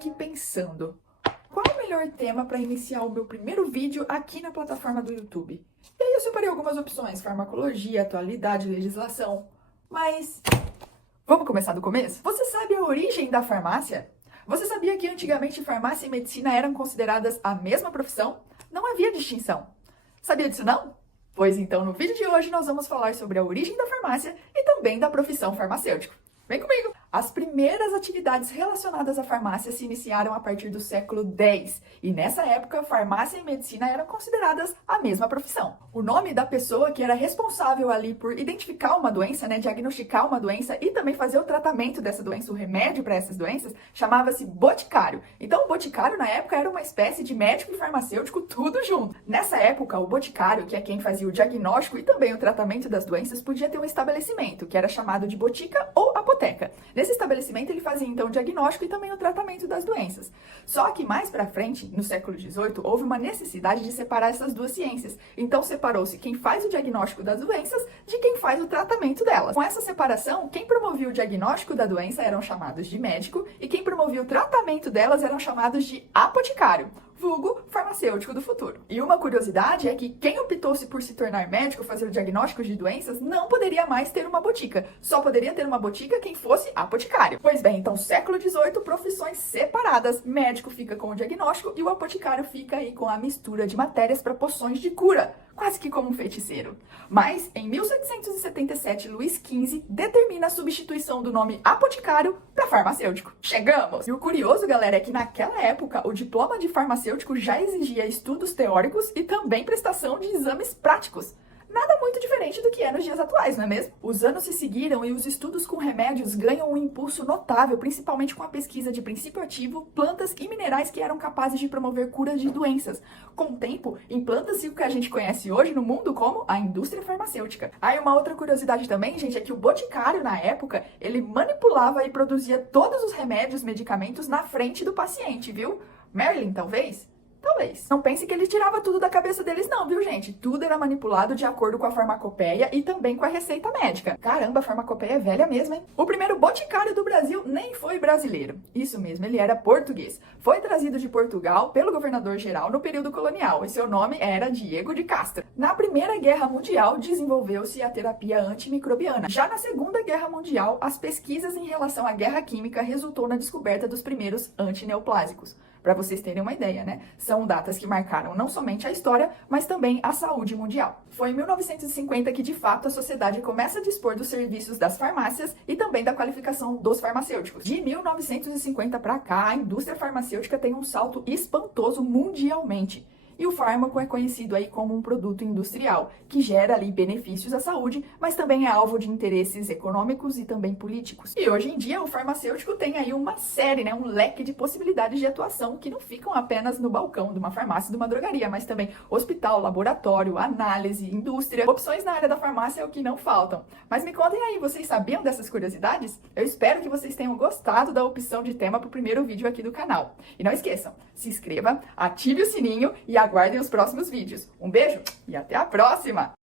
aqui pensando, qual o melhor tema para iniciar o meu primeiro vídeo aqui na plataforma do YouTube? E aí eu separei algumas opções, farmacologia, atualidade, legislação. Mas vamos começar do começo? Você sabe a origem da farmácia? Você sabia que antigamente farmácia e medicina eram consideradas a mesma profissão? Não havia distinção. Sabia disso não? Pois então, no vídeo de hoje nós vamos falar sobre a origem da farmácia e também da profissão farmacêutico. Vem comigo! As primeiras atividades relacionadas à farmácia se iniciaram a partir do século X, e nessa época, farmácia e medicina eram consideradas a mesma profissão. O nome da pessoa que era responsável ali por identificar uma doença, diagnosticar uma doença e também fazer o tratamento dessa doença, o remédio para essas doenças, chamava-se boticário. Então, o boticário na época era uma espécie de médico e farmacêutico tudo junto. Nessa época, o boticário, que é quem fazia o diagnóstico e também o tratamento das doenças, podia ter um estabelecimento, que era chamado de botica ou apoteca. Nesse estabelecimento, ele fazia então o diagnóstico e também o tratamento das doenças. Só que mais pra frente, no século XVIII, houve uma necessidade de separar essas duas ciências. Então separou-se quem faz o diagnóstico das doenças de quem faz o tratamento delas. Com essa separação, quem promovia o diagnóstico da doença eram chamados de médico e quem promovia o tratamento delas eram chamados de apoticário, vulgo farmacêutico do futuro. E uma curiosidade é que quem optou-se por se tornar médico, fazer o diagnóstico de doenças, não poderia mais ter uma botica. Só poderia ter uma botica quem fosse apoticário. Pois bem, então século XVIII, profissões separadas. Médico fica com o diagnóstico e o apoticário fica aí com a mistura de matérias para poções de cura. Quase que como um feiticeiro. Mas, em 1777, Luís XV determina a substituição do nome apoticário para farmacêutico. Chegamos! E o curioso, galera, é que naquela época o diploma de farmacêutico já exigia estudos teóricos e também prestação de exames práticos. Nada muito diferente do que é nos dias atuais, não é mesmo? Os anos se seguiram e os estudos com remédios ganham um impulso notável, principalmente com a pesquisa de princípio ativo, plantas e minerais que eram capazes de promover curas de doenças. Com o tempo, implanta-se o que a gente conhece hoje no mundo como a indústria farmacêutica. Aí uma outra curiosidade também, gente, é que o boticário na época, ele manipulava e produzia todos os remédios, medicamentos na frente do paciente, viu? Merlin, talvez? Talvez. Não pense que ele tirava tudo da cabeça deles não, viu, gente? Tudo era manipulado de acordo com a farmacopeia e também com a receita médica. Caramba, a farmacopeia é velha mesmo, hein? O primeiro boticário do Brasil nem foi brasileiro. Isso mesmo, ele era português. Foi trazido de Portugal pelo governador-geral no período colonial e seu nome era Diego de Castro. Na Primeira Guerra Mundial, desenvolveu-se a terapia antimicrobiana. Já na Segunda Guerra Mundial, as pesquisas em relação à guerra química resultou na descoberta dos primeiros antineoplásicos. Para vocês terem uma ideia, né? São datas que marcaram não somente a história, mas também a saúde mundial. Foi em 1950 que, de fato, a sociedade começa a dispor dos serviços das farmácias e também da qualificação dos farmacêuticos. De 1950 para cá, a indústria farmacêutica tem um salto espantoso mundialmente. E o fármaco é conhecido aí como um produto industrial, que gera ali benefícios à saúde, mas também é alvo de interesses econômicos e também políticos. E hoje em dia o farmacêutico tem aí uma série, um leque de possibilidades de atuação que não ficam apenas no balcão de uma farmácia, de uma drogaria, mas também hospital, laboratório, análise, indústria. Opções na área da farmácia é o que não faltam. Mas me contem aí, vocês sabiam dessas curiosidades? Eu espero que vocês tenham gostado da opção de tema para o primeiro vídeo aqui do canal. E não esqueçam, se inscreva, ative o sininho e aguardem os próximos vídeos. Um beijo e até a próxima!